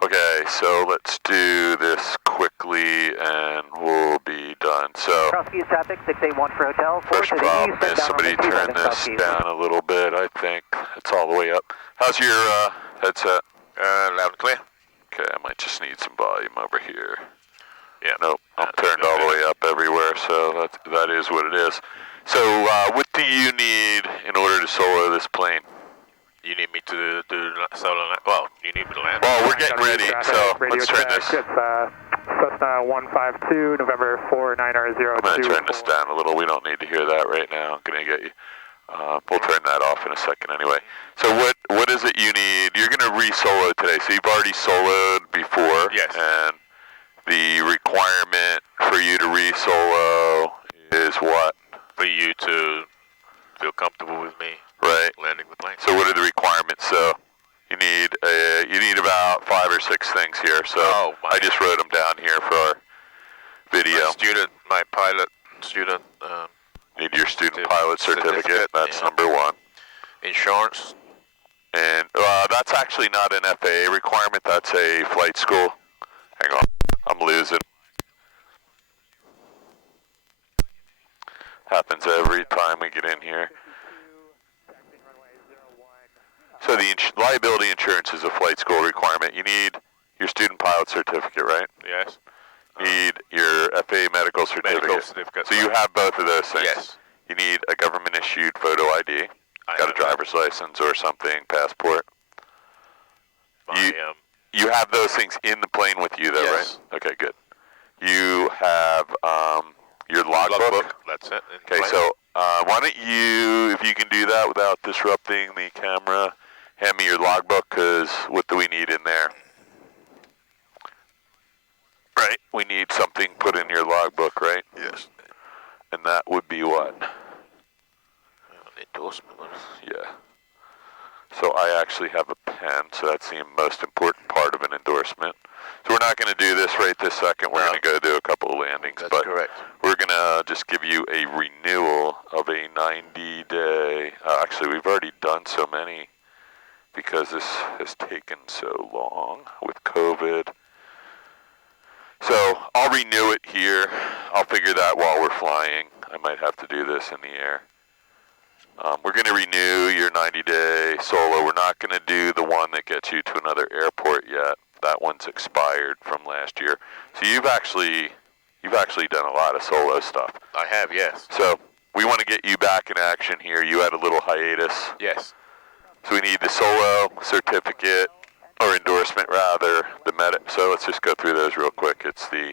Okay, so let's do this quickly and we'll be done. So, Cross Keys traffic, 681 for hotel. first problem is somebody turn this down a little bit, I think. It's all the way up. How's your headset? Loud and clear. Okay, I might just need some volume over here. Yeah, nope, I'm turned all the way up everywhere, so that is what it is. So, what do you need in order to solo this plane? You need me to do solo land? Well, you need me to land. Well, we're getting ready, so let's turn this. It's Cessna 152, November 49R02. I'm going to turn this down a little. We don't need to hear that right now. I'm going to get you. We'll turn that off in a second anyway. So what is it you need? You're going to re-solo today. So you've already soloed before. Yes. And the requirement for you to re-solo is what? For you to feel comfortable with me. Right. Landing the plane. So what are the requirements? So you need about 5 or 6 things here. So I just wrote them down here for our video. My pilot student. Need your student pilot certificate. That's number 1. Insurance. And that's actually not an FAA requirement. That's a flight school. Hang on, I'm losing. Happens every time we get in here. So the liability insurance is a flight school requirement. You need your student pilot certificate, right? Yes. Need your FAA medical certificate. So you have both of those things. Yes. You need a government-issued photo ID. Got a driver's license or something, passport. You have those things in the plane with you, though, yes. right? Okay, good. You have your logbook. That's it. Okay, so why don't you, if you can do that without disrupting the camera, hand me your logbook, because what do we need in there? Right, we need something put in your logbook, right? Yes. And that would be what? An endorsement. Yeah. So I actually have a pen, so that's the most important part of an endorsement. So we're not going to do this right this second. We're going to go do a couple of landings. That's but correct. We're going to just give you a renewal of a 90-day. Actually, we've already done so many because this has taken so long with COVID. So I'll renew it here. I'll figure that while we're flying. I might have to do this in the air. We're going to renew your 90-day solo. We're not going to do the one that gets you to another airport yet. That one's expired from last year. So you've actually done a lot of solo stuff. I have, yes. So we want to get you back in action here. You had a little hiatus. Yes. So we need the solo certificate, or endorsement rather, so let's just go through those real quick. It's the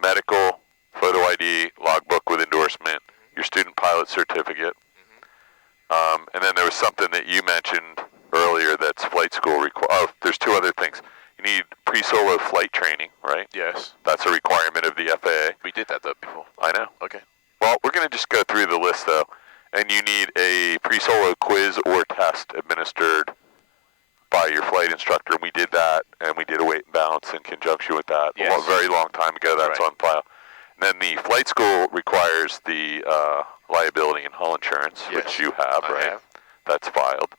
medical, photo ID, logbook with endorsement, your student pilot certificate, and then there was something that you mentioned earlier that's flight school there's 2 other things. You need pre-solo flight training, right? Yes. That's a requirement of the FAA. We did that though before. I know. Okay. Well, we're going to just go through the list though, and you need a pre-solo quiz or test administered by your flight instructor. We did that, and we did a weight and balance in conjunction with that. Yes. A very long time ago. That's on file. And then the flight school requires the liability and hull insurance, which you have, right? I have. That's filed.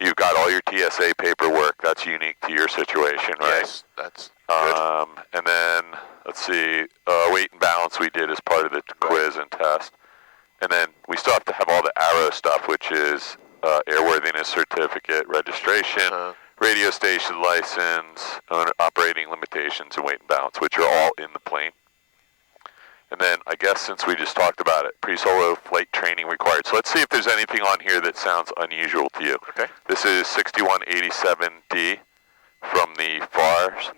You've got all your TSA paperwork. That's unique to your situation, right? Yes, that's good. And then, let's see, weight and balance we did as part of the quiz and test. And then we still have to have all the ARROW stuff, which is airworthiness certificate, registration, radio station license, operating limitations, and weight and balance, which are all in the plane. And then I guess since we just talked about it, pre-solo flight training required. So let's see if there's anything on here that sounds unusual to you. Okay. This is 6187D from the FARS.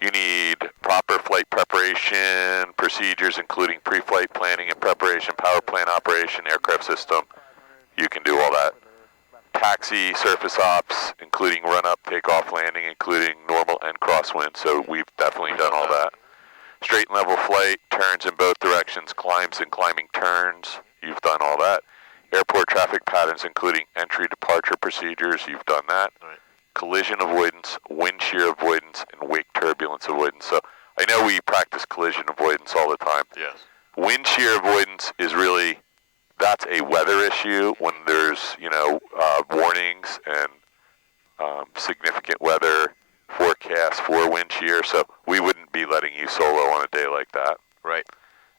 You need proper flight preparation procedures, including pre-flight planning and preparation, power plant operation, aircraft system. You can do all that. Taxi, surface ops, including run-up, takeoff, landing, including normal and crosswind. So we've definitely done all that. Straight and level flight, turns in both directions, climbs and climbing turns. You've done all that. Airport traffic patterns, including entry, departure procedures. You've done that. Right. Collision avoidance, wind shear avoidance, and wake turbulence avoidance. So I know we practice collision avoidance all the time. Yes. Wind shear avoidance is really, that's a weather issue when there's, warnings and significant weather forecast for wind shear, so we wouldn't be letting you solo on a day like that. Right.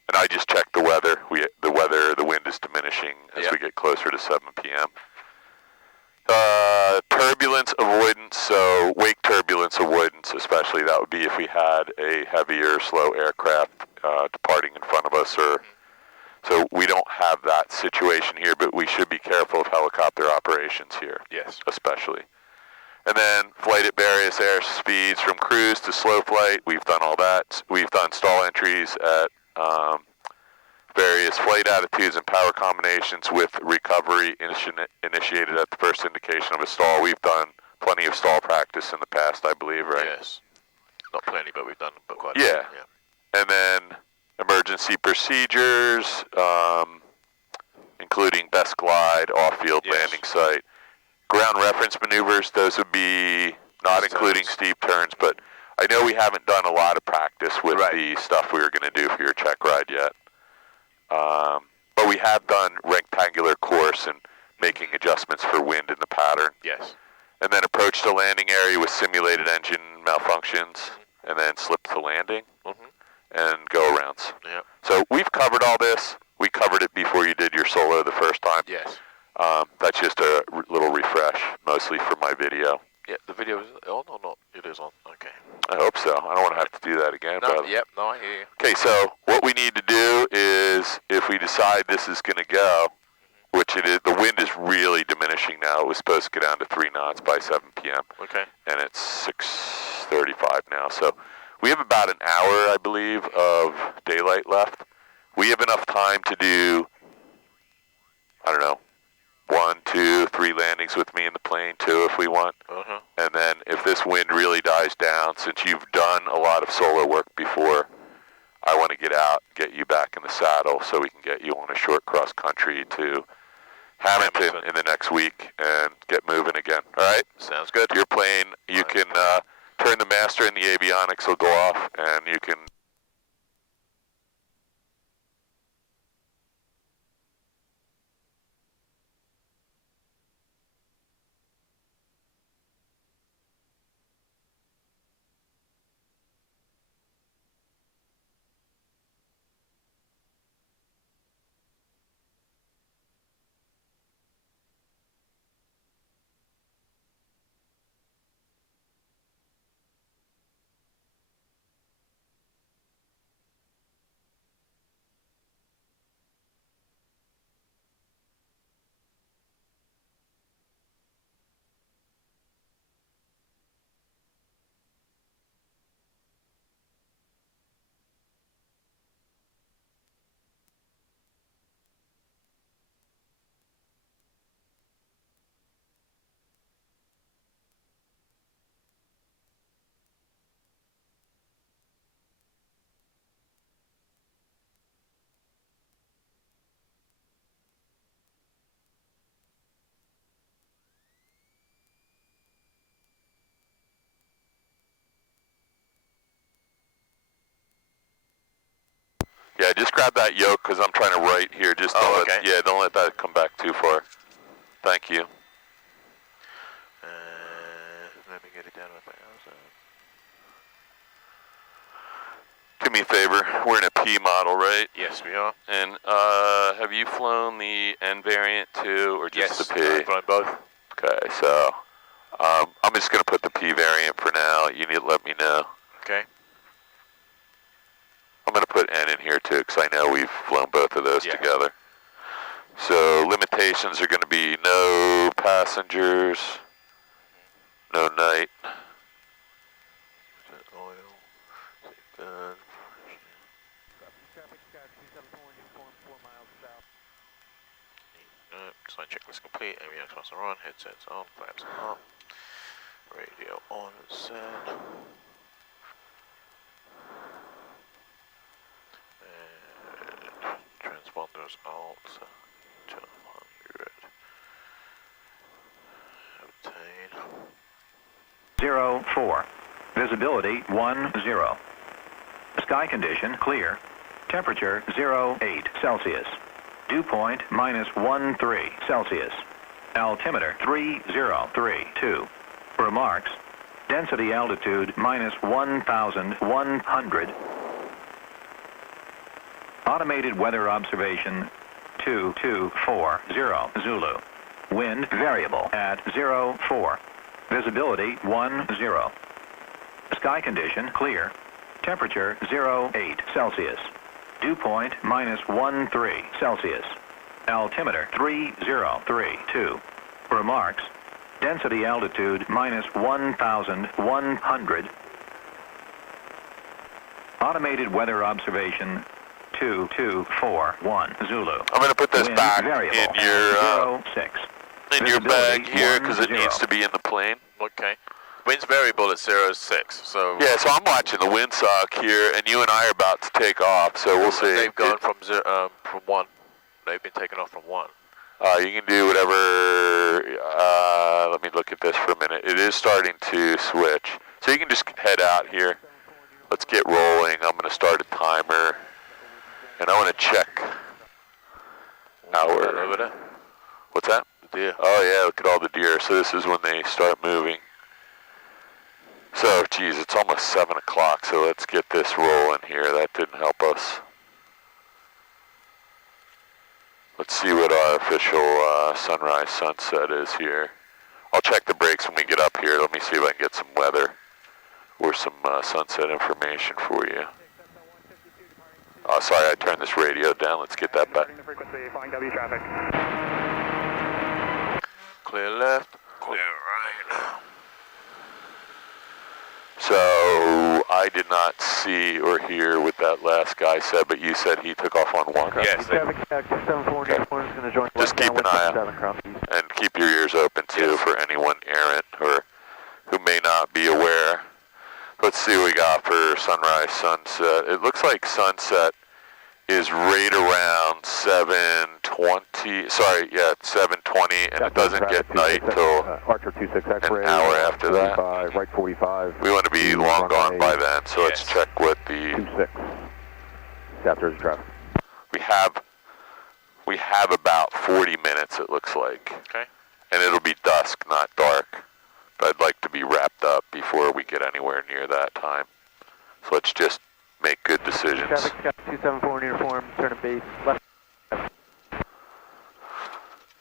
And I just checked the weather. The wind is diminishing as we get closer to 7 p.m. Turbulence avoidance, so wake turbulence avoidance especially, that would be if we had a heavier, slow aircraft departing in front of us, or so we don't have that situation here, but we should be careful of helicopter operations here. Yes. Especially. And then flight at various air speeds from cruise to slow flight. We've done all that. We've done stall entries at various flight attitudes and power combinations with recovery initiated at the first indication of a stall. We've done plenty of stall practice in the past, I believe, right? Yes. Not plenty, but we've done quite a bit. Yeah. And then emergency procedures, including best glide, off-field landing site. Ground reference maneuvers, those would be not including steep turns, but I know we haven't done a lot of practice with the stuff we were going to do for your check ride yet. But we have done rectangular course and making adjustments for wind in the pattern. Yes. And then approach the landing area with simulated engine malfunctions, and then slip to landing and go-arounds. Yeah. So we've covered all this. We covered it before you did your solo the first time. Yes. That's just a little refresh, mostly for my video. Yeah, the video is on or not? It is on, okay. I hope so. I don't want to have to do that again. No, but... yep, no, I hear you. Okay, so what we need to do is, if we decide this is going to go, which it is, the wind is really diminishing now. It was supposed to get down to 3 knots by 7 p.m. Okay. And it's 6:35 now. So we have about an hour, I believe, of daylight left. We have enough time to do, I don't know, 1, 2, 3 landings with me in the plane, 2 if we want. And then if this wind really dies down, since you've done a lot of solo work before, I want to get out, get you back in the saddle so we can get you on a short cross country to Hamilton in the next week and get moving again. All right? Sounds good. Your plane, you can turn the master and the avionics will go off, and you can... Yeah, just grab that yoke because I'm trying to write here. Just don't don't let that come back too far. Thank you. Let me get it down with my house. Do me a favor. We're in a P model, right? Yes, we are. And have you flown the N variant too, or just the P? Yes, I've flown both. Okay, so I'm just going to put the P variant for now. You need to let me know. Okay. I'm going to put N in here too, because I know we've flown both of those together. So limitations are going to be no passengers, no night. Sign checklist complete, avionics are on, headsets on, flaps on, radio on and set. Transponders alt 200. Obtain. 04. Visibility 10. Sky condition clear. Temperature 08 Celsius. Dew point -13 Celsius. Altimeter 3032. Remarks. Density altitude minus 1,100. Automated weather observation 2240 Zulu. Wind variable at 04. Visibility 10. Sky condition clear. Temperature 08 Celsius. Dew point minus 13 Celsius. Altimeter 3032. Remarks. Density altitude minus 1,100. Automated weather observation 2241 Zulu. I'm going to put this Wind back variable in your 06. in your bag Visibility here because it 10. needs to be in the plane. Okay. Wind's variable at 06, so... Yeah, so I'm watching the windsock here, and you and I are about to take off, so we'll see. They've gone from 1. They've been taken off from 1. You can do whatever, let me look at this for a minute. It is starting to switch. So you can just head out here. Let's get rolling. I'm going to start a timer. And I want to check our... Over there. What's that? The deer. Oh yeah, look at all the deer. So this is when they start moving. So, geez, it's almost 7 o'clock, so let's get this rolling here. That didn't help us. Let's see what our official sunrise sunset is here. I'll check the brakes when we get up here. Let me see if I can get some weather or some sunset information for you. Oh, sorry, I turned this radio down. Let's get that back. Clear left, clear right. So I did not see or hear what that last guy said, but you said he took off on 1. Yes. Just keep an eye out and keep your ears open too for anyone errant or who may not be aware. Let's see what we got for sunrise, sunset. It looks like sunset is right around 7:20. Sorry, yeah, 7:20, and it doesn't get night till an hour after that. Right 45. We want to be long gone by then, so let's check what the 26. South traffic. we have about 40 minutes. It looks like. Okay. And it'll be dusk, not dark. But I'd like to be wrapped up before we get anywhere near that time. So let's just make good decisions. Traffic, Scout 274 in uniform, turn to base, left.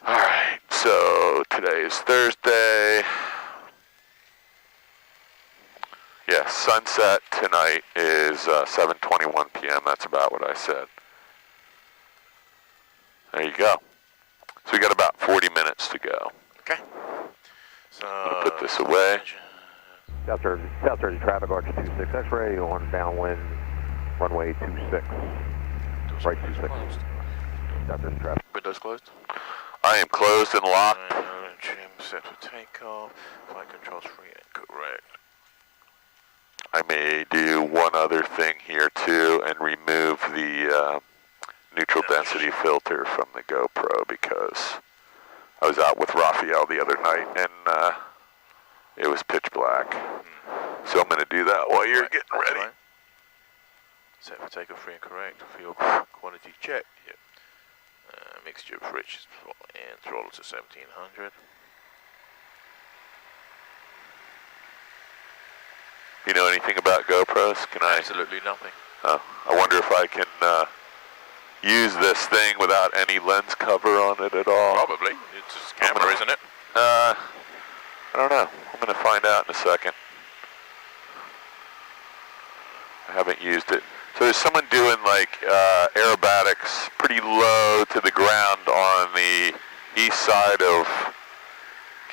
Alright, so today is Thursday. Yeah, sunset tonight is 7:21 p.m. That's about what I said. There you go. So we got about 40 minutes to go. Okay. So I'm going to put this away. South Jersey traffic, Archer 26 X-ray on downwind, runway 26. Right 26. South Jersey traffic. Windows closed. I am closed and locked. Trim set for takeoff. Flight controls free and correct. I may do one other thing here too and remove the neutral density filter from the GoPro because I was out with Raphael the other night and it was pitch black. So I'm going to do that while you're getting ready. Right. Set for takeoff free and correct. Fuel quantity check. Yep. Mixture of rich and throttle to 1700. You know anything about GoPros? Can I? Absolutely nothing. Oh, I wonder if I can use this thing without any lens cover on it at all. Probably. It's just camera, isn't it? I don't know. I'm going to find out in a second. I haven't used it. So there's someone doing like aerobatics pretty low to the ground on the east side of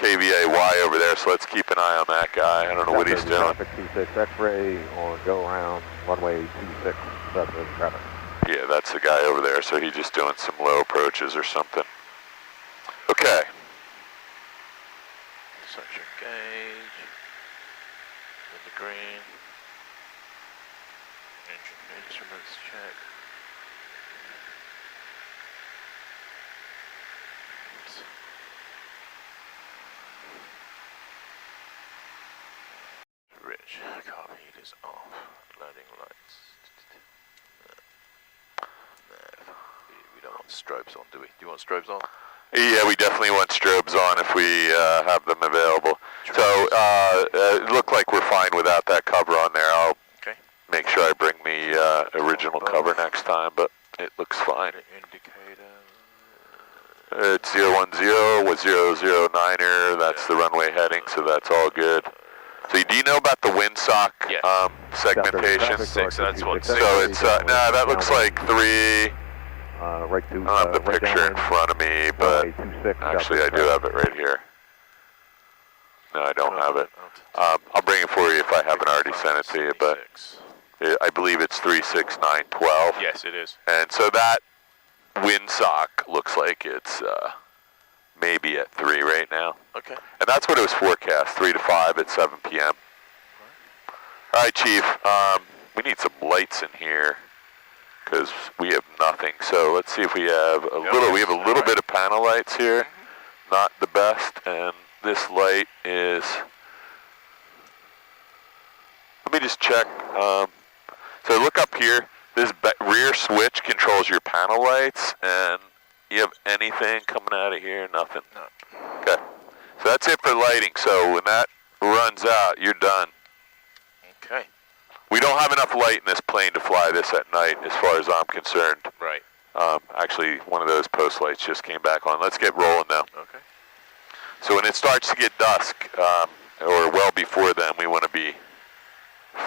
KVAY over there, so let's keep an eye on that guy. I don't know what he's doing. Traffic 26 X-ray on go around, runway 26, South Jersey traffic. Yeah, that's the guy over there, so he's just doing some low approaches or something. Okay. Section gauge. In the green. Engine instruments check. Rich, car heat is off. Landing lights. Nav. We don't want strobes on, do we? Do you want strobes on? Yeah, we definitely want strobes on if we have them available. So it looked like we're fine without that cover on there. I'll make sure I bring the original cover next time, but it looks fine. It's 010 with 009er. That's the runway heading, so that's all good. So do you know about the windsock segmentation? Six, so that's what. So it's no, that looks like 3. Right to, I don't have the picture in front of me, but actually I do have it right here. No, I don't have it. I'll bring it for you if I haven't already sent it to you, but I believe it's 36912. Yes, it is. And so that windsock looks like it's maybe at 3 right now. Okay. And that's what it was forecast, 3 to 5 at 7 p.m. All right, Chief. We need some lights in here because we have nothing. So let's see if we have a little. We have a little bit of panel lights here. Not the best, and this light is. Let me just check. So look up here. This rear switch controls your panel lights, and you have anything coming out of here? Nothing. No. Okay. So that's it for lighting. So when that runs out, you're done. Okay. We don't have enough light in this plane to fly this at night, as far as I'm concerned. Right. Actually, one of those post lights just came back on. Let's get rolling now. Okay. So when it starts to get dusk, or well before then, we want to be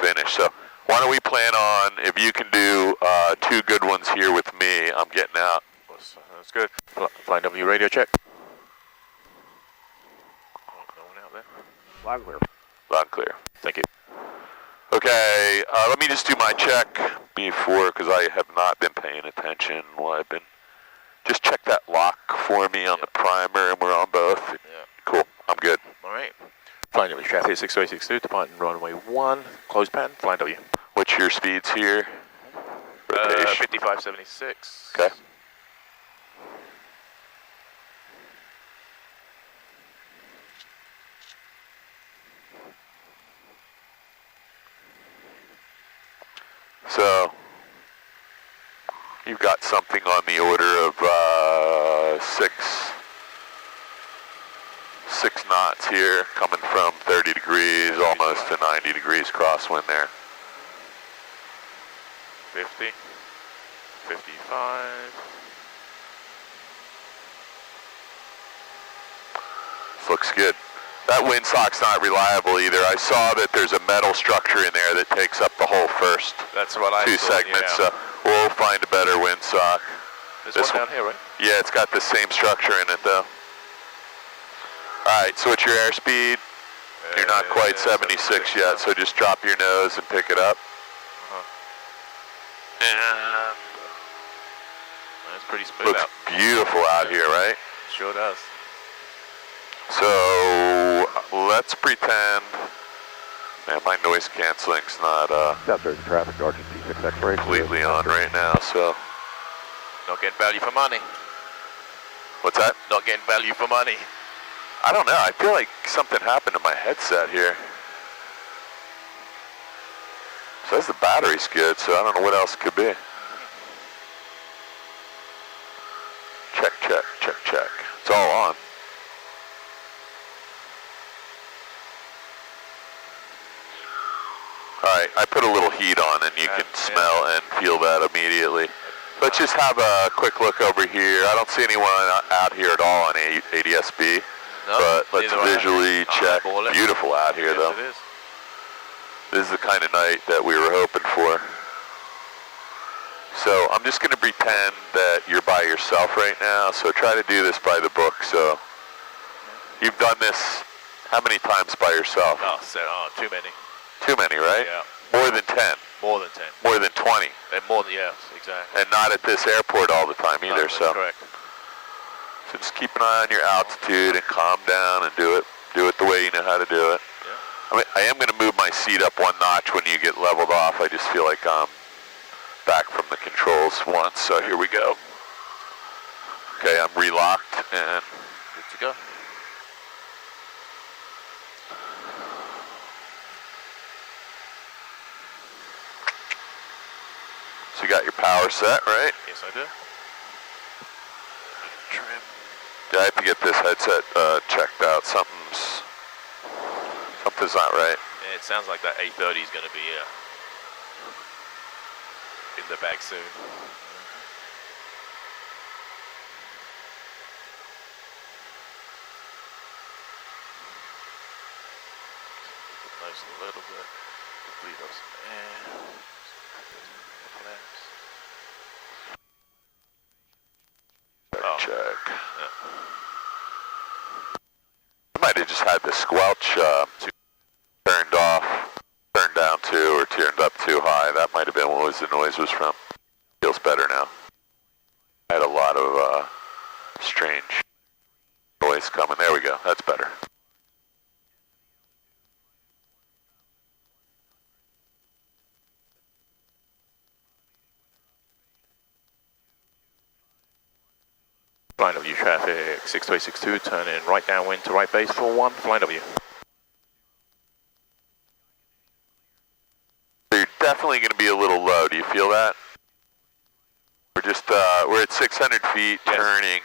finished. So why don't we plan on, if you can do 2 good ones here with me, I'm getting out. That's good. Flying W radio check. No one out there. Loud and clear. Loud and clear. Thank you. Okay, let me just do my check before, because I have not been paying attention while I've been. Just check that lock for me on the primer, and we're on both. Yeah. Cool, I'm good. All right. Flying W traffic 62862, departing runway 1, closed pan, flying W. What's your speeds here? Rotation. 5576. Okay. So, you've got something on the order of 6 knots here, coming from 30 degrees, almost to 90 degrees crosswind there. 50, 55. This looks good. That windsock's not reliable either. I saw that there's a metal structure in there that takes up the whole first That's what I 2 thought, segments. yeah. So we'll find a better windsock. This one down here, right? Yeah, it's got the same structure in it though. All right, so what's your airspeed? You're not quite 76 yet, so just drop your nose and pick it up. And That's pretty smooth looks out. beautiful out here, right? Sure does. So let's pretend. Man, my noise canceling's not Southern traffic, Argent T6 X-ray. completely on right now. So Not getting value for money. what's that? Not getting value for money. I don't know. I feel like something happened to my headset here. Says the battery's good, so I don't know what else it could be. Check, check, check, check. It's all on. All right, I put a little heat on, and you can smell and feel that immediately. Let's just have a quick look over here. I don't see anyone out here at all on ADSB, No, but let's neither I. visually check. Eyeball it. Beautiful out here, Yes, though. it is. This is the kind of night that we were hoping for. So I'm just going to pretend that you're by yourself right now. So try to do this by the book. So you've done this how many times by yourself? Too many. Too many, right? Yeah. More than 10. More than 10. More than 20. And more than, yes, exactly. And not at this airport all the time No, either. that's So correct. So just keep an eye on your altitude and calm down and do it the way you know how to do it. Yeah. I mean, I am going to move my seat up 1 notch when you get leveled off. I just feel like I'm back from the controls once, so here we go. Okay, I'm relocked and Good to go. so you got your power set, right? Yes, I do. Trim Yeah, I have to get this headset checked out. Something's not right. Yeah, it sounds like that A30 is going to be in the bag soon. Nose a little bit. Bleed off some air. Check. Yeah. I might have just had the squelch turned off, turned down too, or turned up too high. That might have been what the noise was from. Feels better now. I had a lot of strange noise coming. There we go. That's better. Flying W traffic 62862, turn in right downwind to right base for 1, flying W. So you're definitely going to be a little low. Do you feel that? We're at 600 feet, yes. turning,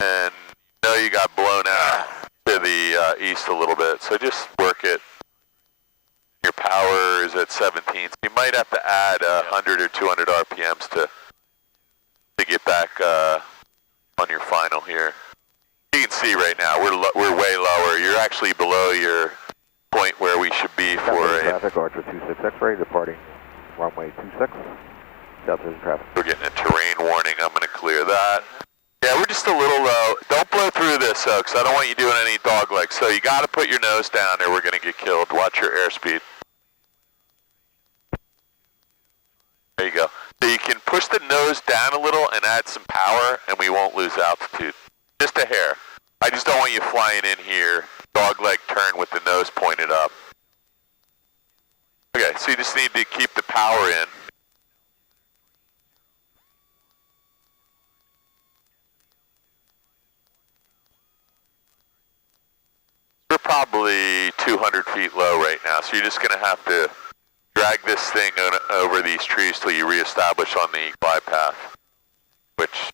and you got blown out to the east a little bit. So just work it. Your power is at 17. So you might have to add 100 or 200 RPMs to get back on your final here. You can see right now we're way lower. You're actually below your point where we should be for a traffic. Archer 26 X-ray departing runway 26. Delta traffic. We're getting a terrain warning. I'm going to clear that. Yeah, we're just a little low. Don't blow through this, though, because I don't want you doing any dog legs. So you got to put your nose down or we're going to get killed. Watch your airspeed. There you go. So you can push the nose down a little and add some power, and we won't lose altitude. Just a hair. I just don't want you flying in here, dog leg turn with the nose pointed up. Okay, so you just need to keep the power in. We're probably 200 feet low right now, so you're just going to have to drag this thing over these trees till you reestablish on the glide path, which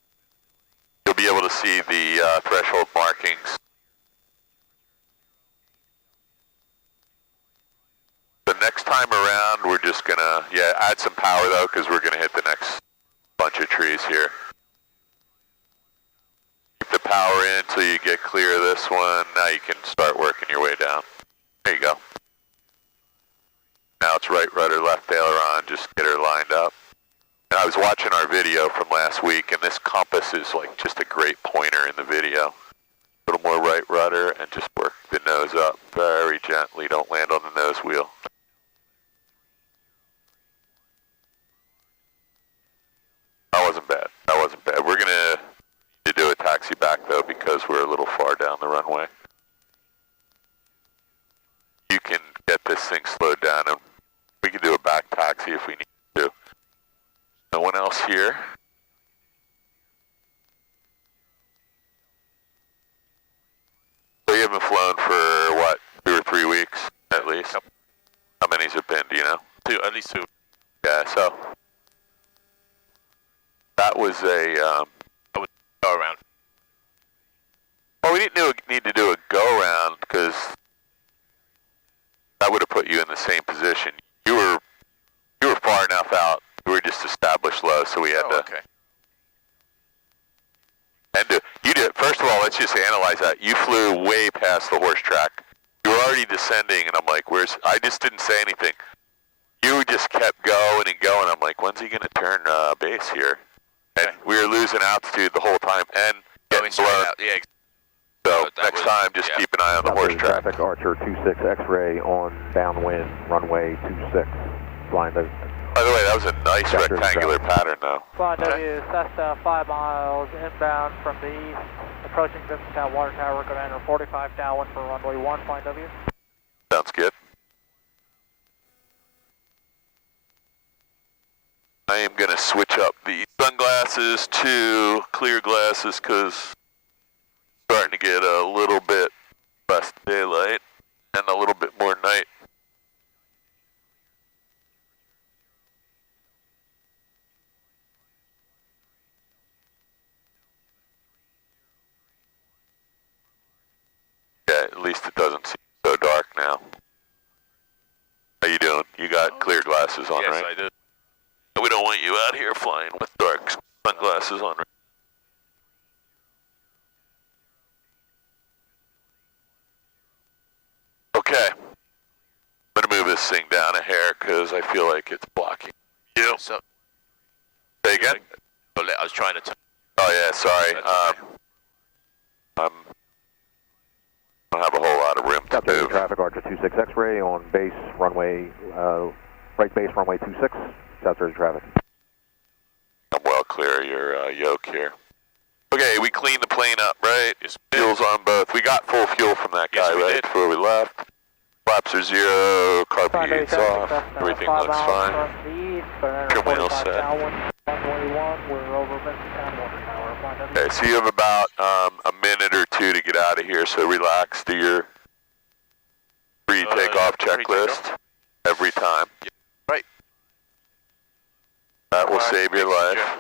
you'll be able to see the threshold markings. The next time around, we're just going to, add some power though, because we're going to hit the next bunch of trees here. Keep the power in until you get clear of this one. Now you can start working your way down. There you go. Now it's right rudder, left aileron, just get her lined up. And I was watching our video from last week, and this compass is like just a great pointer in the video. A little more right rudder and just work the nose up very gently. Don't land on the nose wheel. That wasn't bad. That wasn't bad. We're going to do a taxi back, though, because we're a little far down the runway. You can get this thing slowed down, and we can do a back taxi if we need to. No one else here. So you haven't flown for, what, 2 or 3 weeks, at least? Yep. How many's it been, do you know? 2, at least 2. Yeah, so that was a... Go around. Well, we didn't need to do a go-around, because that would have put you in the same position. You were far enough out. We were just established low, so we had to. Okay. And you did. First of all, let's just analyze that. You flew way past the horse track. You were already descending, and I'm like, "Where's?" I just didn't say anything. You just kept going and going. I'm like, "When's he going to turn base here?" And we were losing altitude the whole time and getting blown. Yeah. So next time, just keep an eye on the horse track. Traffic, Archer 26 X-ray on downwind, runway 26, flying the... By the way, that was a nice rectangular pattern, though. Flying W, Cessna 5 miles inbound from the east, approaching Vincenttown Water Tower, Commander 45 downwind for runway 1, flying W. Sounds good. I am going to switch up the sunglasses to clear glasses because starting to get a little bit less daylight and a little bit more night. At least it doesn't seem so dark now. How you doing? You got clear glasses on, yes, right? Yes, I do. We don't want you out here flying with dark sunglasses on, right? Okay. I'm going to move this thing down a hair because I feel like it's blocking you. So, say again? I was trying to... Oh, yeah, sorry. I don't have a whole lot of room to South Jersey move. traffic, Archer 26 X-ray on base runway, right base runway 26, South Jersey traffic. I'm well clear of your yoke here. Okay, we cleaned the plane up, right? Yes, Fuel's on both. We got full fuel from that guy, Yes, we right? did. Before we left. Flaps are 0, carb heat's off, Cessna, everything 5 looks miles fine. from the east, but Trim wheel 45 set. downwind, runway 1, we're over Town Water Tower. Flying W. Okay, so you have about a minute or two to get out of here, so relax, do your pre-takeoff checklist every time. Yep. Right. That will save your life.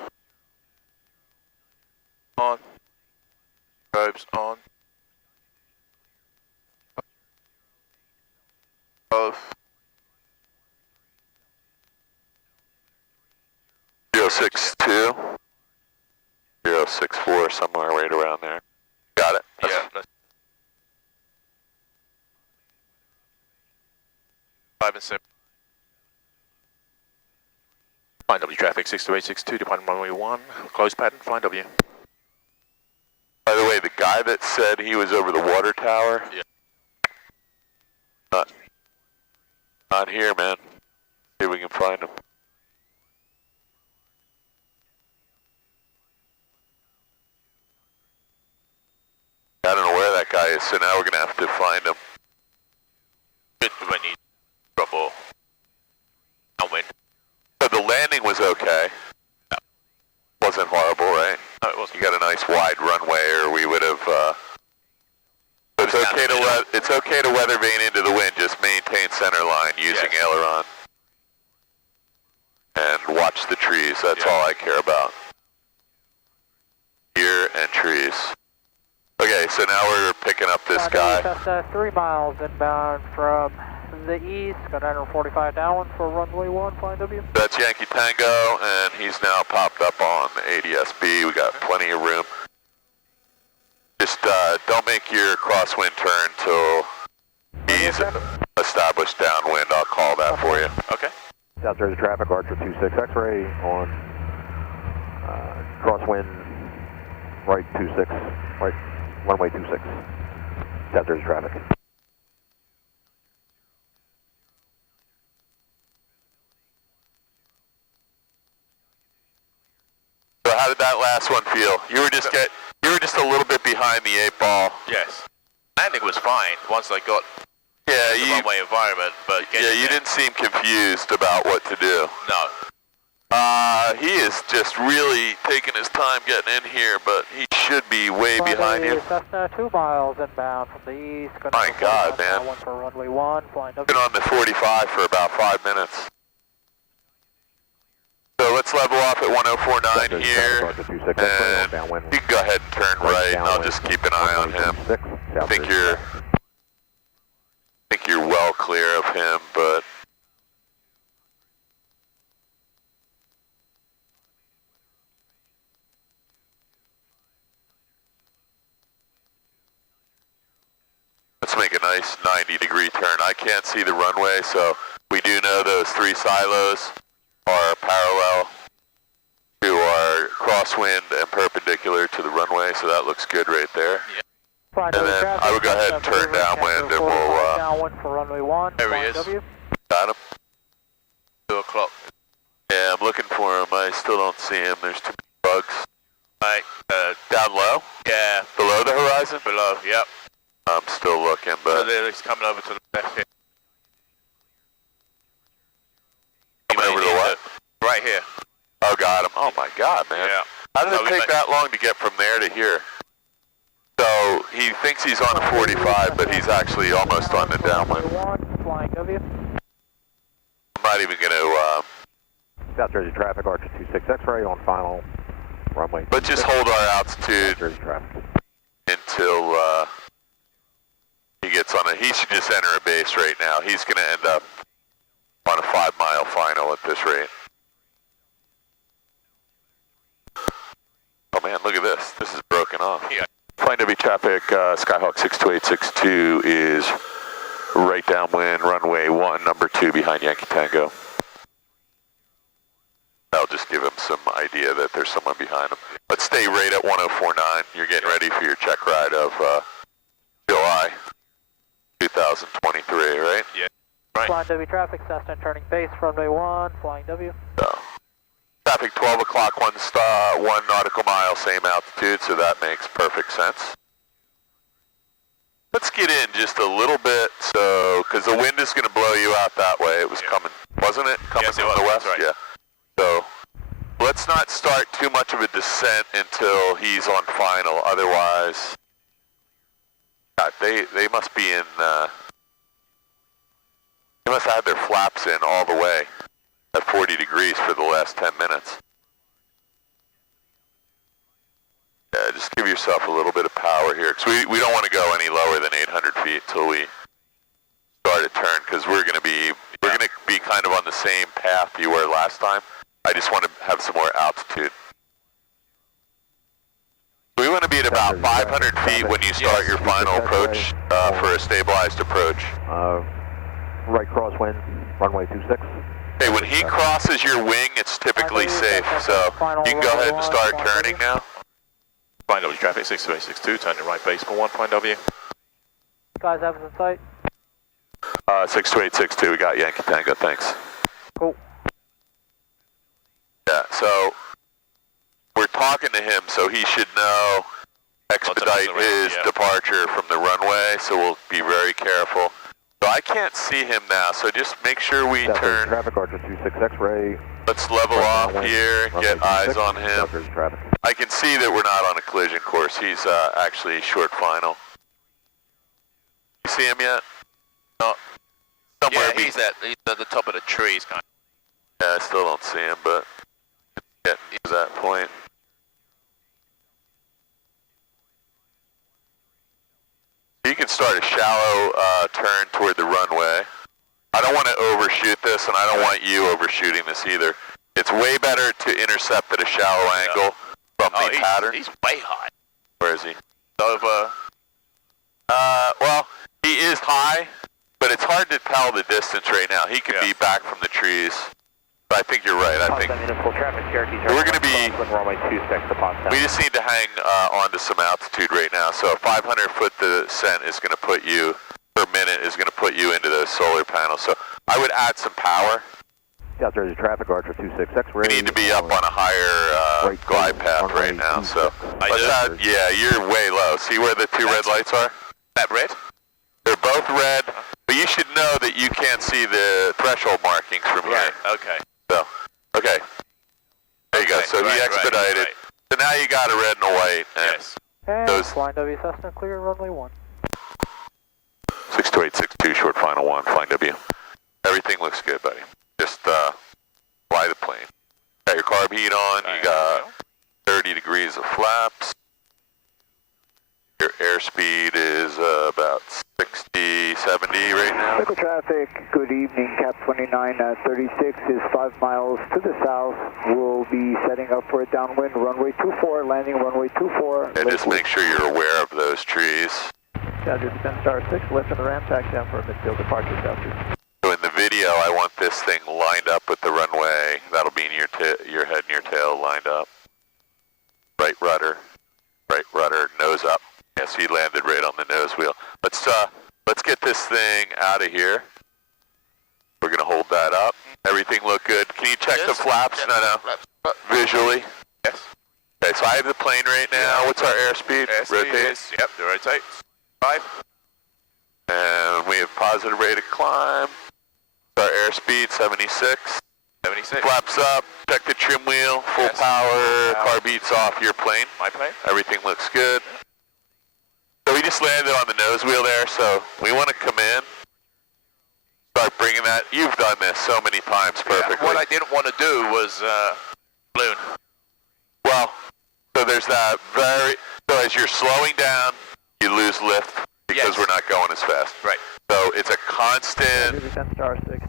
On. Probes on. Both. 062, 064, somewhere right around there. Got it. Yeah. 5 and 7. Flying W traffic 62862, departing runway 1, close pattern, flying W. By the way, the guy that said he was over the water tower, Yeah. Not here, man. See if we can find him. I don't know where that guy is, so now we're gonna have to find him. When he trouble downwind. So the landing was okay. No. Wasn't horrible, right? No, it wasn't. You got a nice wide runway, or we would have. It's okay to it's okay to weather vane into the wind. Just maintain center line using aileron, and watch the trees. That's all I care about. Ear and trees. Okay, so now we're picking up this guy. Cessna, 3 miles inbound from the east, got 145 downwind for runway 1, flying W. That's Yankee Tango, and he's now popped up on ADSB. We got plenty of room. Just don't make your crosswind turn till he's established downwind. I'll call that for you. Okay. South Jersey traffic, Archer 26 X-ray on crosswind right 26, right runway 26, South Jersey traffic. So how did that last one feel? You were just a little bit behind the 8 ball. Yes. Landing was fine once I got the runway environment, but you didn't seem confused about what to do. No. He is just really taking his time getting in here, but he should be way behind you. Cessna, 2 miles inbound from the east. My God, man. One for runway 1, flying W. Been on the 45 for about 5 minutes. So let's level off at 1049 here, and you can go ahead and turn right, and I'll just keep an eye on him. I think you're well clear of him, but let's make a nice 90-degree turn. I can't see the runway, so we do know those 3 silos are parallel to our crosswind and perpendicular to the runway, so that looks good right there. Flying And then I would go ahead and turn downwind, and we'll downwind for runway 1, There he flying is. W. got him. 2 o'clock. Yeah, I'm looking for him. I still don't see him. There's too many bugs. Right. Down low? Yeah. Below the horizon? Below. Yep. I'm still looking, So but there he's coming over to the left here. coming over to what? Right here. Oh, got him. Oh my God, man. Yeah. How did So it we take might- that long to get from there to here? So he thinks he's on a 45, but he's actually almost on the downwind. Runway 1, flying W. I'm not even going to, South Jersey traffic, Archer 26 X-ray on final runway. let's 26, just hold our South altitude Jersey traffic. until he gets on it, he should just enter a base right now. He's going to end up on a 5-mile final at this rate. Oh man, look at this. This is broken off. Yeah. Flying W traffic, Skyhawk 62862 is right downwind, runway 1, number 2 behind Yankee Tango. That'll just give him some idea that there's someone behind him. Let's stay right at 1049. You're getting ready for your check ride of July 2023, right? Yeah. Right. Flying W traffic, Cessna turning base, runway 1, flying W. So, traffic 12 o'clock, 1 nautical mile, same altitude, so that makes perfect sense. Let's get in just a little bit, so, because the wind is going to blow you out that way. It was coming, wasn't it? Coming Yes, it from was, the west? right. Yeah. So, let's not start too much of a descent until he's on final, otherwise, God, they must be in, they must have their flaps in all the way at 40 degrees for the last 10 minutes. Yeah, just give yourself a little bit of power here, because we don't want to go any lower than 800 feet until we start a turn, because we're going to be kind of on the same path you were last time. I just want to have some more altitude. We want to be at about 500 feet when you start your final approach for a stabilized approach. Right crosswind, runway 26. Hey, when he crosses your wing, it's typically safe, so you can go ahead and start turning now. Flying W traffic 62862, turning right base for 1, flying W. Guys, have us in sight. 62862, we got Yankee Tango, thanks. Cool. Yeah, so we're talking to him, so he should know expedite his departure from the runway, so we'll be very careful. So I can't see him now, so just make sure we turn. Traffic, Archer 26 X-ray. Let's level off here, get eyes on him. Traffic. I can see that we're not on a collision course. He's actually short final. You see him yet? No. Somewhere Yeah, he's at the top of the trees, kind of. Yeah, I still don't see him, but getting to that point. You can start a shallow turn toward the runway. I don't want to overshoot this, and I don't want you overshooting this either. It's way better to intercept at a shallow angle from the pattern. He's way high. Where is he? Over. Well, he is high, but it's hard to tell the distance right now. He could be back from the trees. But I think you're right. I think we're going to be. We just need to hang onto some altitude right now. So a 500-foot descent is going to put you per minute is going to put you into those solar panels. So I would add some power. Yeah, there's a traffic, Archer 26 X-ray. We need to be up on a higher glide path right now. So yeah, you're way low. See where the two red lights are? That red? They're both red, but you should know that you can't see the threshold markings from here. Okay. So, okay. There you go. So he expedited. Right. So now you got a red and a white. And Yes. And those flying W Cessna, clear runway 1. 62862, short final 1, flying W. Everything looks good, buddy. Just fly the plane. Got your carb heat on. You got 30 degrees of flaps. Your airspeed is about 60, 70 right now. Local traffic, good evening, Cap 2936 is 5 miles to the south. We'll be setting up for a downwind, runway 24, landing runway 24. And just make sure you're aware of those trees. Dodger 10 star 6, left in the ramp, taxidown for a midfield departure, Dodger. So in the video, I want this thing lined up with the runway. That'll be in your head and your tail lined up. Right rudder, nose up. Yes, he landed right on the nose wheel. Let's get this thing out of here. We're gonna hold that up. Everything look good. Can you check the flaps? No. Visually. Yes. Okay, so I have the plane right now. What's our airspeed? Airspeed is, yep, rotate. 5. And we have positive rate of climb. Our airspeed 76. 76. Flaps up. Check the trim wheel. Full power. Car beats off your plane. My plane. Everything looks good. So we just landed on the nose wheel there, so we want to come in, start bringing that. You've done this so many times perfectly. Yeah, what I didn't want to do was balloon. Well, so there's that so as you're slowing down, you lose lift because we're not going as fast. Right. So it's a constant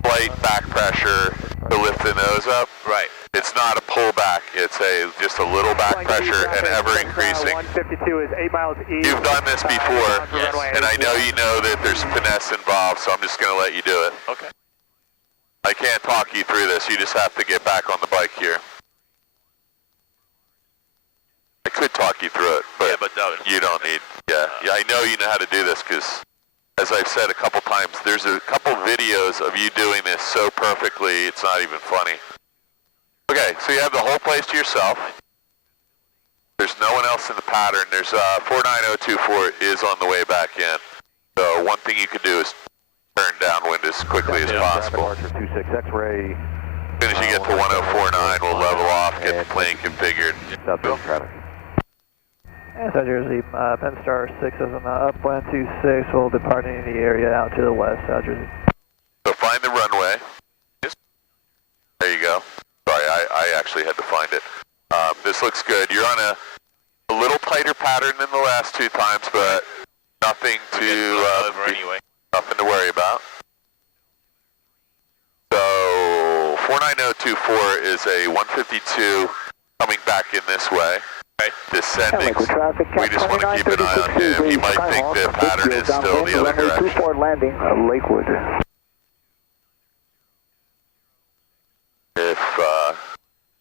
flight back pressure to lift the nose up. Right. It's not a pullback. It's just a little back pressure and ever increasing. 152 is 8 miles east. You've done this before, Yes. and I know you know that there's finesse involved, so I'm just going to let you do it. Okay. I can't talk you through this. You just have to get back on the bike here. I could talk you through it, but, you don't need. Yeah, I know you know how to do this because, as I've said a couple times, there's a couple videos of you doing this so perfectly, it's not even funny. Okay, so you have the whole place to yourself. There's no one else in the pattern. There's 49024 is on the way back in. So one thing you could do is turn downwind as quickly as possible. Archer 26 X-ray. As soon as you get to 1049, we'll level off, get the plane configured. Southbound traffic. South Jersey, Penn Star 6 is on upwind 26, will departing in the area out to the west, South Jersey. So find the runway. There you go. Sorry, I actually had to find it. This looks good. You're on a little tighter pattern than the last two times, but nothing to worry about. So 49024 is a 152 coming back in this way. Okay. Descending. We just want to keep an eye on him. He might think the pattern is still the other direction. 24 landing, Lakewood.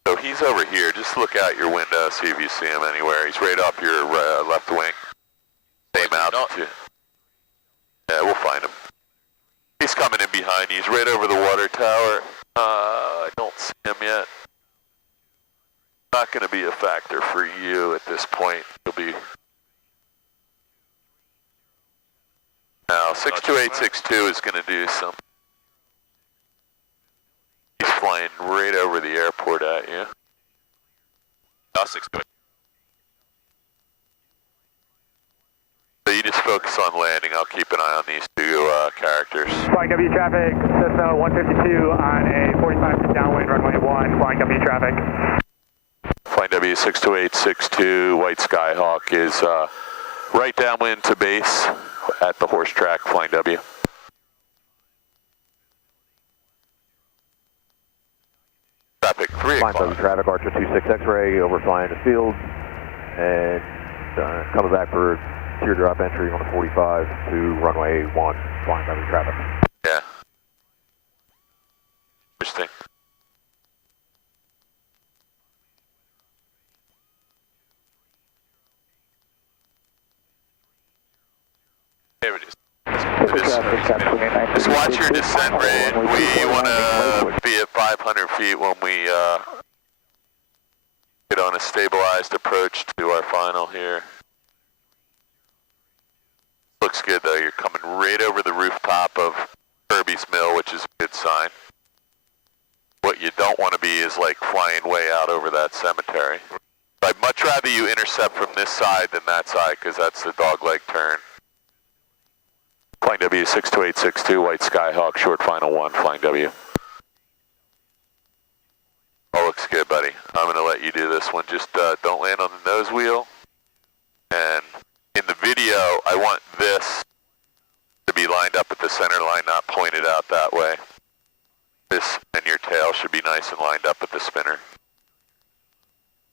So he's over here. Just look out your window, see if you see him anywhere. He's right up your left wing. Same altitude. Yeah, we'll find him. He's coming in behind you. He's right over the water tower. I don't see him yet. Not going to be a factor for you at this point. It'll be now 62862 is going to do some. He's flying right over the airport at you. 628. So you just focus on landing. I'll keep an eye on these two characters. Flying W traffic, Cessna 152 on a 45 downwind runway 1, flying W traffic. Flying W62862, White Skyhawk is right downwind to base at the horse track, flying W. Traffic 3 o'clock. Flying W traffic, Archer 26 X-ray, overflying the field, and coming back for teardrop entry on the 45 to runway 1, flying W traffic. Yeah. Interesting. There it is. Just watch your descent rate. We want to be at 500 feet when we get on a stabilized approach to our final here. Looks good though. You're coming right over the rooftop of Kirby's Mill, which is a good sign. What you don't want to be is like flying way out over that cemetery. I'd much rather you intercept from this side than that side because that's the dogleg turn. Flying W62862, White Skyhawk, short final 1, flying W. All looks good, buddy. I'm going to let you do this one. Just don't land on the nose wheel. And in the video, I want this to be lined up at the center line, not pointed out that way. This and your tail should be nice and lined up at the spinner.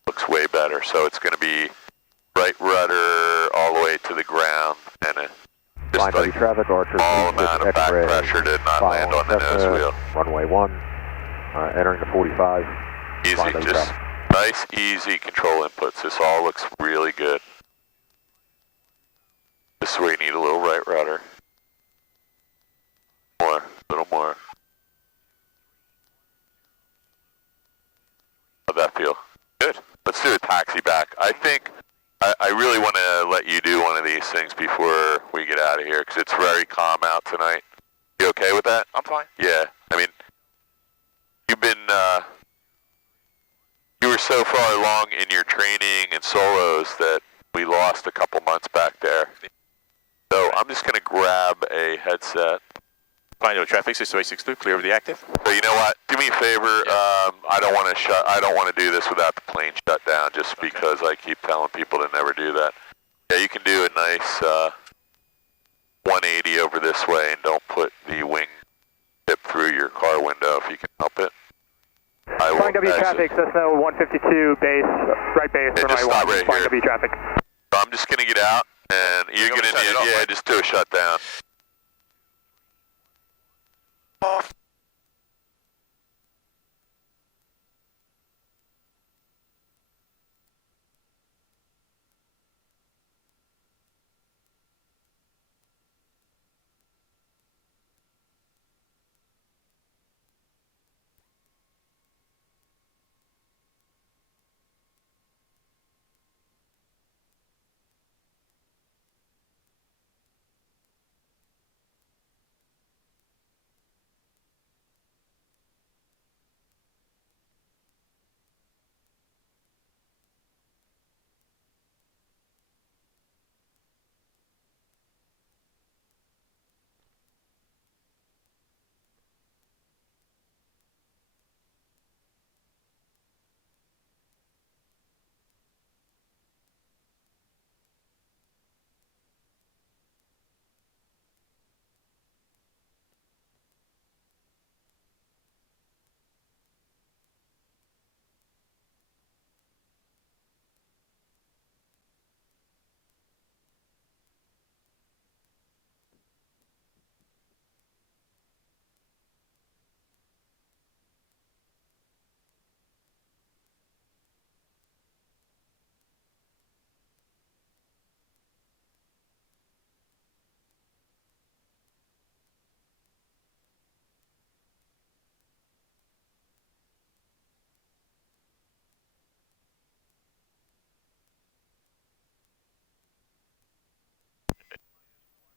Looks way better. So it's going to be right rudder all the way to the ground and a just like traffic, Archer all amount of back pressure did not land on the nose wheel. Runway 1, entering the 45. Easy, just nice, easy control inputs. This all looks really good. This is where you need a little right rudder. More, a little more. How'd that feel? Good. Let's do a taxi back. I think I really want to let you do one of these things before we get out of here because it's very calm out tonight. You okay with that? I'm fine. Yeah. I mean, you've been, you were so far along in your training and solos that we lost a couple months back there. So I'm just going to grab a headset. Flying over traffic, 62862, clear of the active. So you know what? Do me a favor. I don't want to do this without the plane shut down, just because I keep telling people to never do that. Yeah, you can do a nice 180 over this way and don't put the wing tip through your car window if you can help it. Flying W traffic, Cessna 152 base, right base, runway 1, right flying here. W traffic. So I'm just going to get out, and you're going to need, just do a shutdown. Off.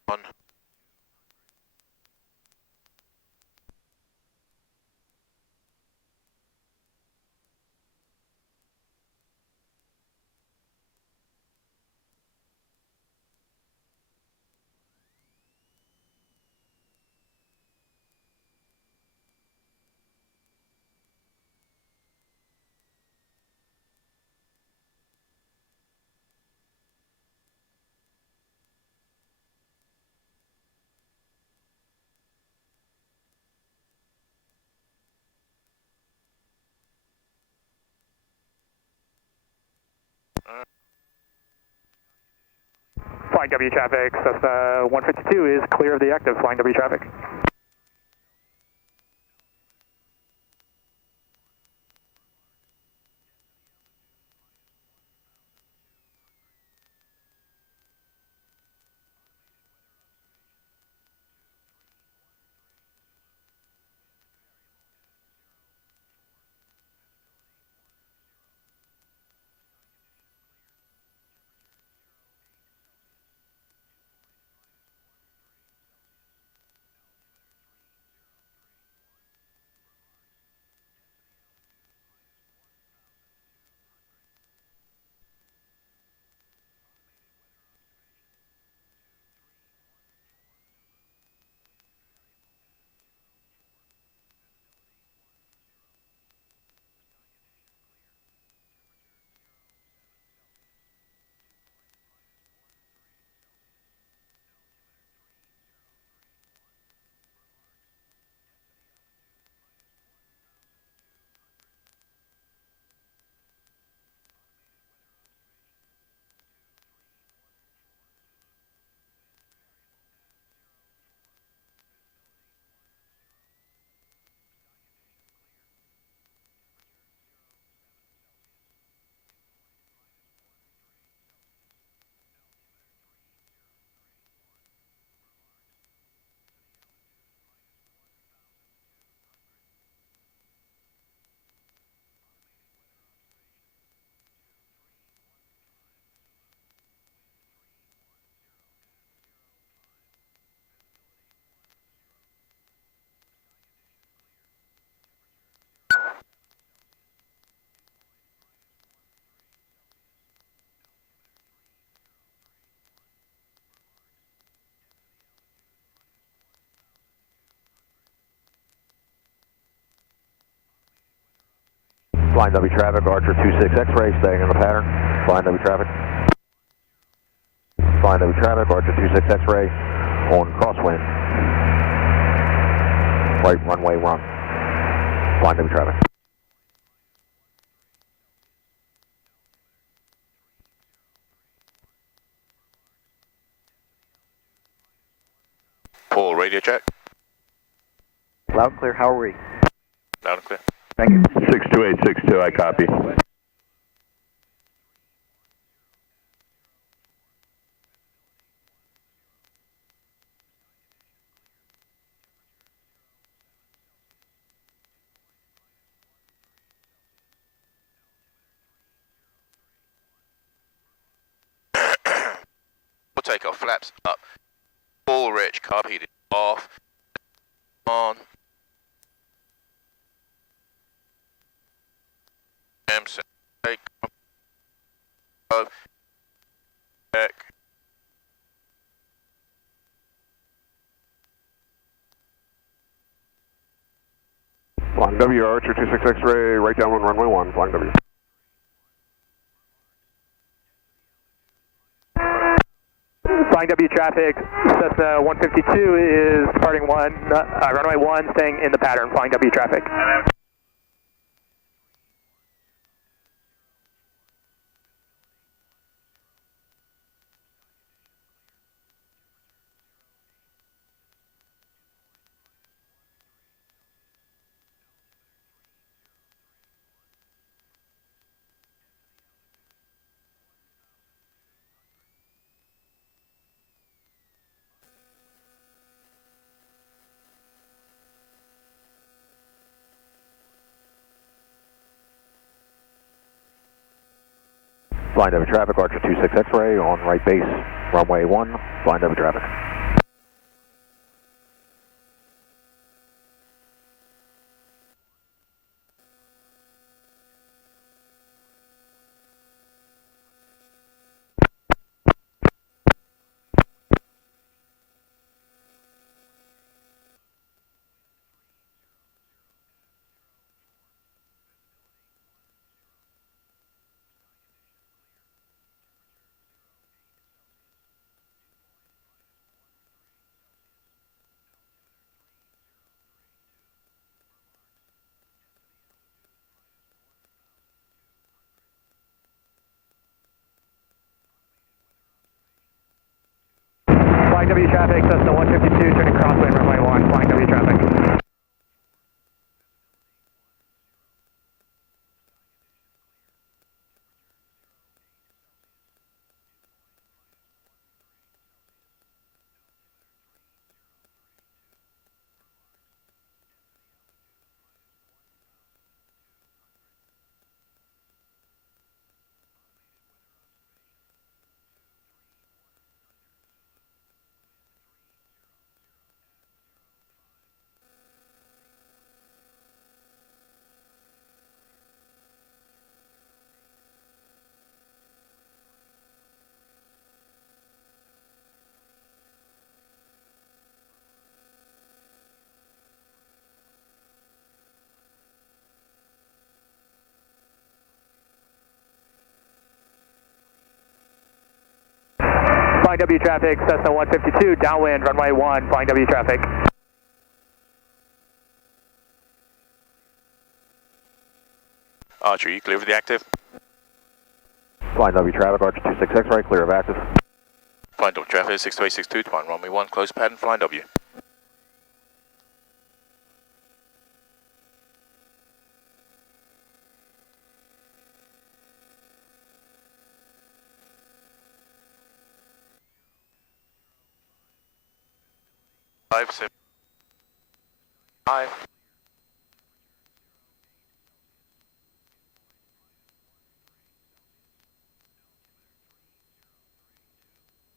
On. Flying W traffic, Cessna 152 is clear of the active, flying W traffic. Flying W traffic, Archer 26 X-ray, staying in the pattern. Flying W traffic. Flying W traffic, Archer 26 X-ray, on crosswind. Right runway 1. Flying W traffic. Paul, radio check. Loud and clear, how are we? Loud and clear. Thank you. 62862, I copy. We'll take our flaps up. Full rich, carb heated off. On. Take. Back. Flying W, Archer 26 X-ray, right downwind runway 1, flying W. Flying W traffic, Cessna 152 is departing runway 1, staying in the pattern, flying W traffic. Flying W traffic, Archer 26 X-ray, on right base, runway 1, flying W traffic. Flying W traffic, Cessna 152, turning crosswind, runway 1, flying W traffic. Flying W traffic, Cessna 152, downwind, runway 1, flying W traffic. Archer, you clear for the active? Flying W traffic, Archer 26 X-ray, clear of active. Flying W traffic, 62862, to runway 1, close pattern, flying W. Five, 7, 5.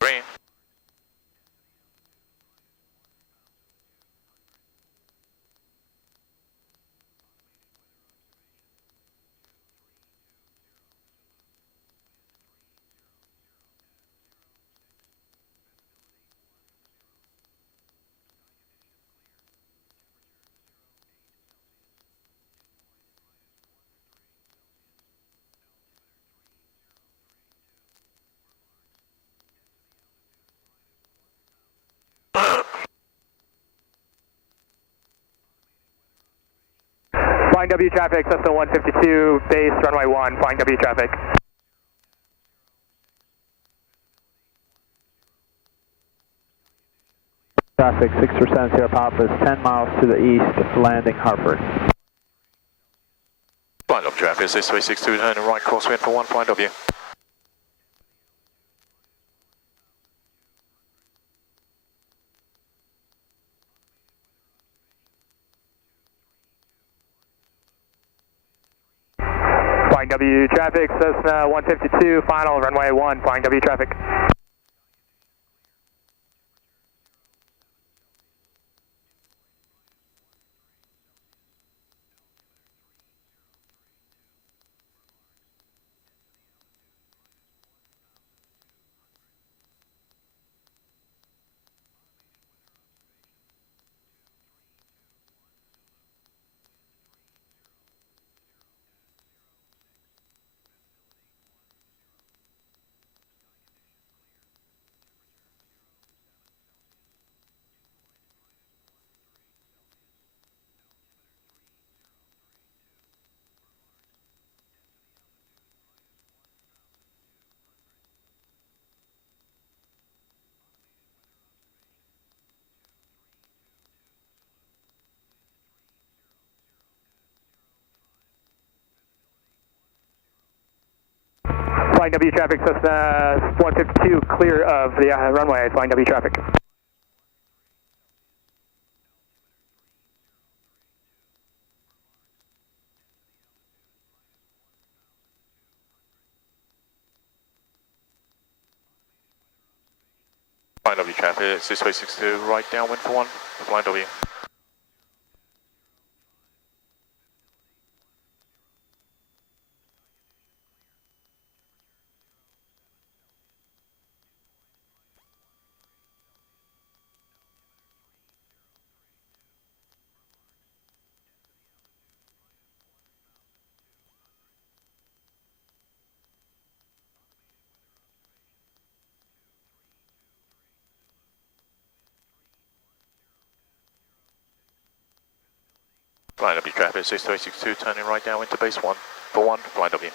Green. Flying W traffic, Cessna 152, base runway 1, flying W traffic. Traffic 6% Sierra Papa is 10 miles to the east, landing Hartford. Flying W traffic, 6362, turning right crosswind for 1, flying W. Flying W traffic, Cessna 152, final runway 1, flying W traffic. Flying W traffic, Cessna 152, clear of the runway, flying W traffic. Flying W traffic, 6362, right downwind for 1, flying W. Flying W traffic, 6362, turning right downwind to base 1, for 1, flying W.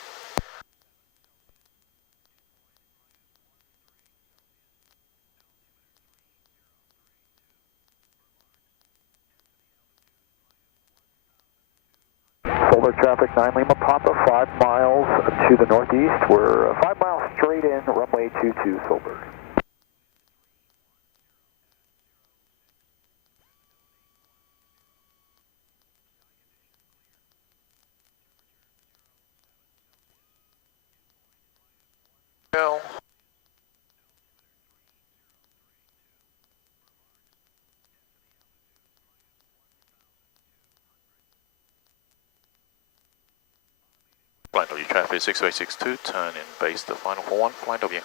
Solar traffic 9 Lima Papa, 5 miles to the northeast. We're 5 miles straight in, runway 22, Solberg. Well. Flying W traffic, 6862, turn in base the final for 1, flying W.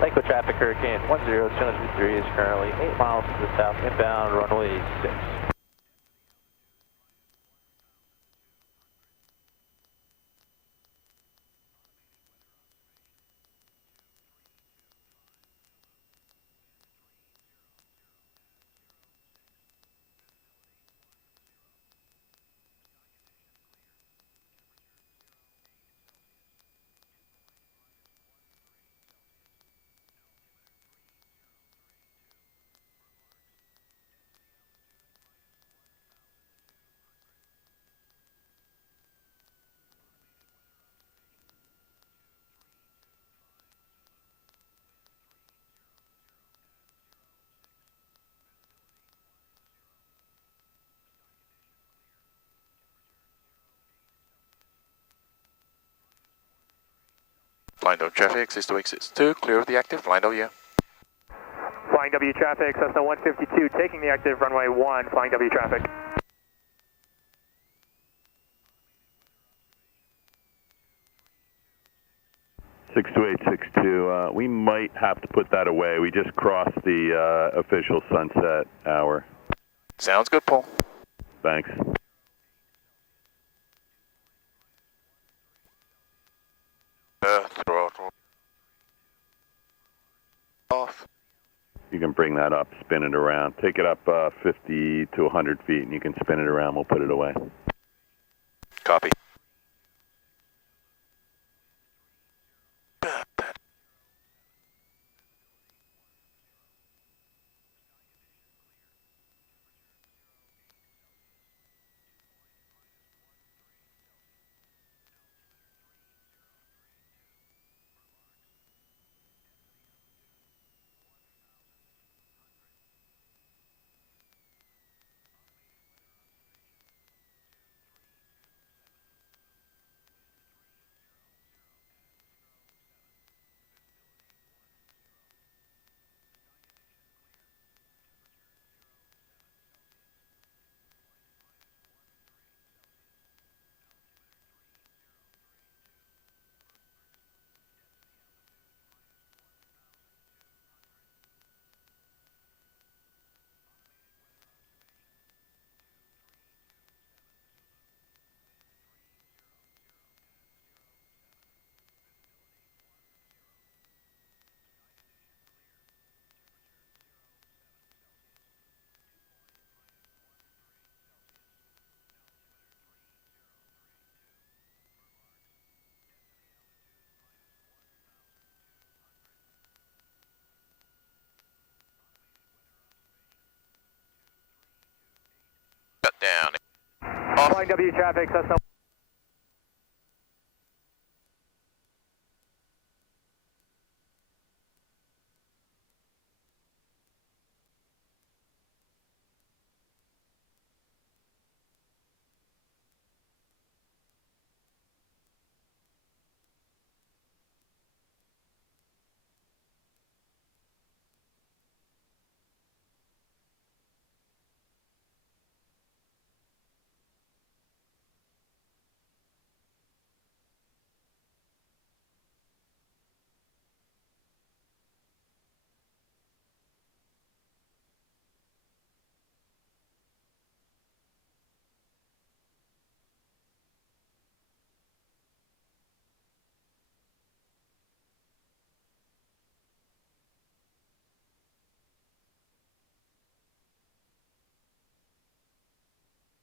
Lakewood traffic, Hurricane 10-203 is currently 8 miles to the south, inbound runway 6. Flying W traffic, Cisco 862, clear of the active, flying W. Flying W traffic, Cessna 152, taking the active runway 1, flying W traffic. We might have to put that away. We just crossed the official sunset hour. Sounds good, Paul. Thanks. Throttle off. You can bring that up, spin it around. Take it up 50 to 100 feet, and you can spin it around. We'll put it away. Copy. Down. Off. Flying W traffic, Cessna